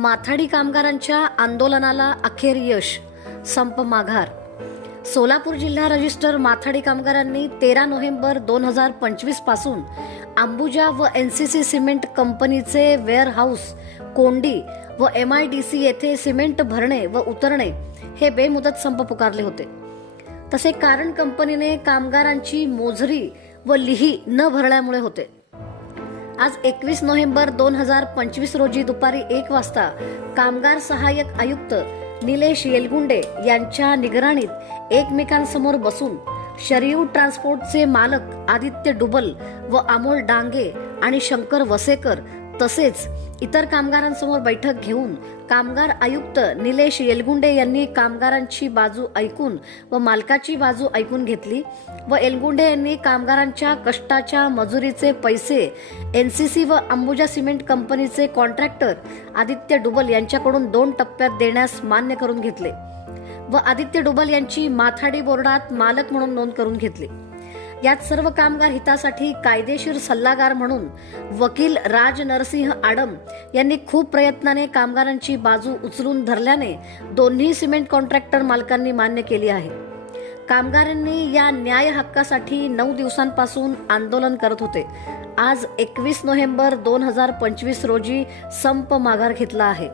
माथाडी कामगारांच्या आंदोलनाला अखेर यश संप माघार. सोलापूर जिल्हा रजिस्टर माथाडी कामगारांनी तेरा नोव्हेंबर दोन हजार पंचवीसपासून अंबुजा व सी सिमेंट कंपनीचे वेअरहाऊस कोंडी व एम आय डी सी येथे सिमेंट भरणे व उतरणे हे बेमुदत संप पुकारले होते. तसे कारण कंपनीने कामगारांची मोजरी व लिही न भरल्यामुळे होते. आज एकवीस नोव्हेंबर दोन हजार पंचवीस रोजी दुपारी एक वाजता कामगार सहाय्यक आयुक्त निलेश येलगुंडे यांच्या निगराणीत एकमेकांसमोर बसून शरीव ट्रान्सपोर्टचे मालक आदित्य डुबल व अमोल डांगे आणि शंकर वसेकर तसेच इतर कामगारांसमोर बैठक घेऊन कामगार आयुक्त निलेश येलगुंडे यांनी कामगारांची बाजू ऐकून व मालकाची बाजू ऐकून घेतली व एलगुंडे यांनी कामगारांच्या कष्टाच्या मजुरीचे पैसे एन सी सी व अंबुजा सिमेंट कंपनीचे कॉन्ट्रॅक्टर आदित्य डुबल यांच्याकडून दोन टप्प्यात देण्यास मान्य करून घेतले व आदित्य डुबल यांची माथाडी बोर्डात मालक म्हणून नोंद करून घेतली. यात सर्व कामगार हितासाठी कायदेशीर सल्लागार म्हणून वकील राज नरसिंह आडम यांनी खूप प्रयत्नाने कामगारांची बाजू उचलून धरल्याने दोन्ही सिमेंट कॉन्ट्रॅक्टर मालकांनी मान्य केली आहे. कामगारांनी या न्याय हक्कासाठी नऊ दिवसांपासून आंदोलन करत होते. आज एकवीस नोव्हेंबर दोन हजार पंचवीस रोजी संप माघार घेतला आहे.